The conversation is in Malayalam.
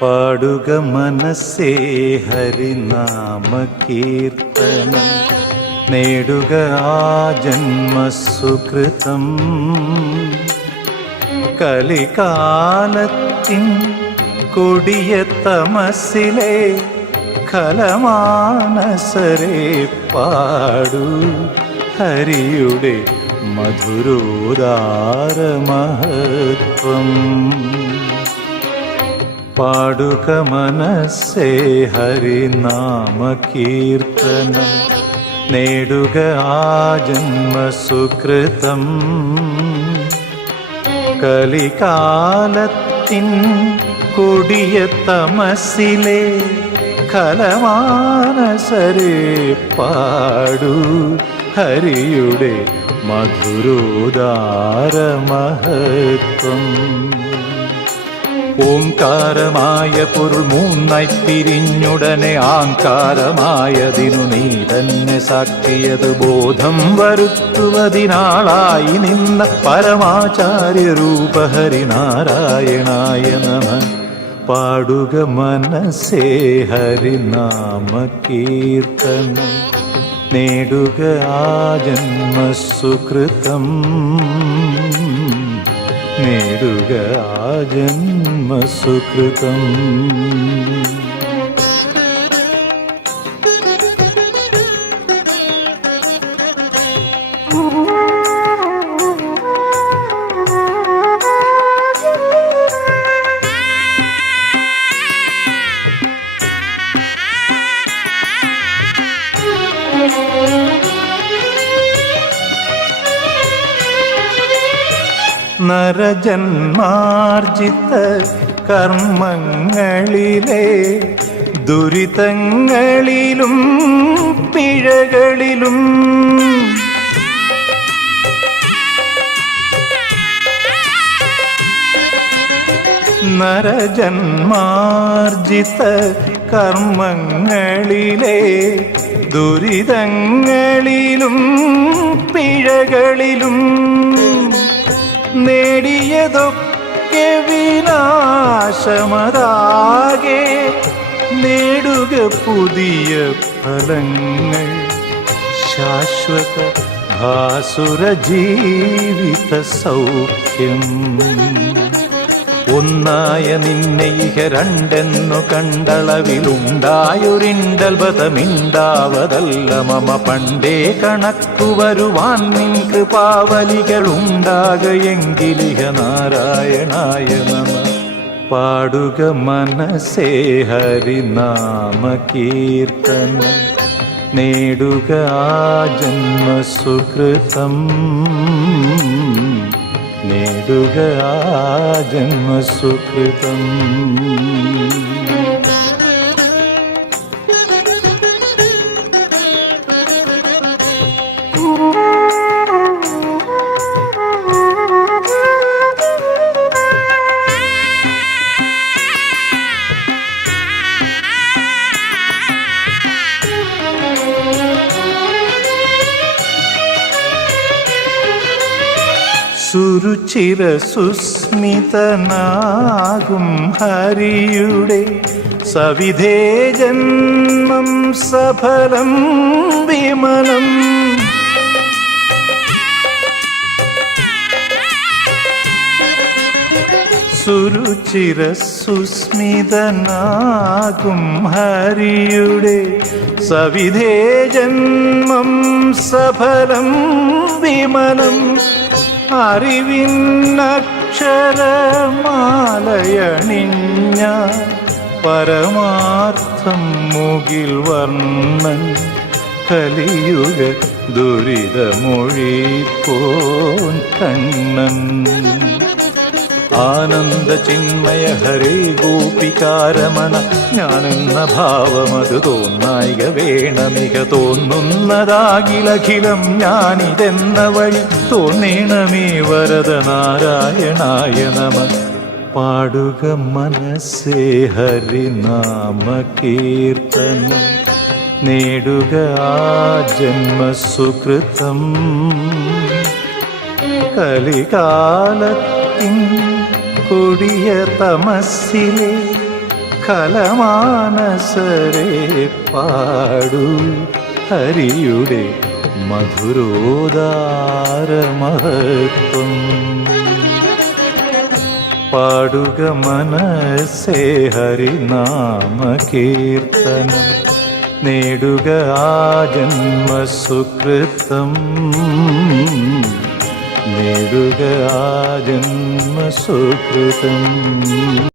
പാടുക മനസ്സേ ഹരിനാമ കീർത്തനം. നേടുക ആ ജന്മസുകൃതം കലികാലത്തിൻ കൊടിയ തമസിലെ കലമാനസരെ പാടു. ഹരിയുടെ മധുരോദാരമഹത്വം. പാടുക മനസ്സേ ഹരിനാമകീർത്തനം നേടുക ആ ജന്മസുകൃതം. കലികാലത്തിൻ കൊടിയ തമസിലെ കലമാനസരെ പാടു. ഹരിയുടെ മധുരോദാരമഹത്വം. ഓംകാരമായ പൊരുൾ മൂന്നായി പിരിഞ്ഞുടനെ ആങ്കാരമായതിനു നീ തന്നെ സാക്ഷിയത് ബോധം വരുത്തുവതിനാളായി നിന്ന പരമാചാര്യ രൂപ ഹരിനാരായണായ നമ പാടുക മനസ്സേ ഹരിനാമ കീർത്തനം നേടുക ആ ജന്മസുകൃതം നേടുക ആ ജന്മസുകൃതം നരജന്മാർജിത കർമ്മങ്ങളിലെ ദുരിതങ്ങളിലും പിഴകളിലും നരജന്മാർജിത കർമ്മങ്ങളിലെ ദുരിതങ്ങളിലും പിഴകളിലും നേടിയതൊക്കെ വിനാശമതാകെ നേടുക പുതിയ ഫലങ്ങൾ. ശാശ്വത ഭാസുര ജീവിത സൗഖ്യം. ഒന്നായ നിന്നെ ഇഹ രണ്ടെന്നു കണ്ടളവിലുണ്ടായൊരിണ്ടൽബതമിണ്ടാവതല്ല മമ പണ്ടേ കണക്കു വരുവാൻ നിൻ കൃപാവലികളുണ്ടാകയെങ്കിലിഹ നാരായണായ നമ. പാടുക മനസ്സേ ഹരിനാമ കീർത്തനം നേടുക ആ ജന്മസുകൃതം നേടുക ആ ജന്മസുകൃതം സുരുചിര സുസ്മിതനാകും ഹരിയുടെ സവിധേ ജന്മം സഫലം വിമലം. സുരുചിരസുസ്മിതനാകും ഹരിയുടെ സവിധേ ജന്മം സഫലം വിമലം. അറിവിന്നക്ഷരമാലയണിഞ്ഞ പരമാർത്ഥം മുകിൽ വർണൻ കലിയുഗ ദുരിതമൊഴി പോൻ കണ്ണൻ. ആനന്ദ ചിന്മയ ഹരേ ഗോപികാരമണ ഞാനെന്ന ഭാവമത് തോന്നായിക വേണമിക തോന്നുന്നതാകിലഖിലം ഞാനിതെന്ന വഴി തോന്നേണമേ വരദ നാരായണായ നമ. പാടുക മനസ്സേ ഹരിനാമ കീർത്തനം നേടുക ആ ജന്മസുകൃതം കലികാലത്തിൻ കൊടിയ തമസ്സിലെ കലമാനസരെ പാടൂ ഹരിയുടെ മധുരോദാരമഹത്വം. പാടുക മനസ്സേ ഹരിനാമ കീർത്തനം നേടുക ആ ജന്മസുകൃതം നേടുക ആ ജന്മസുകൃതം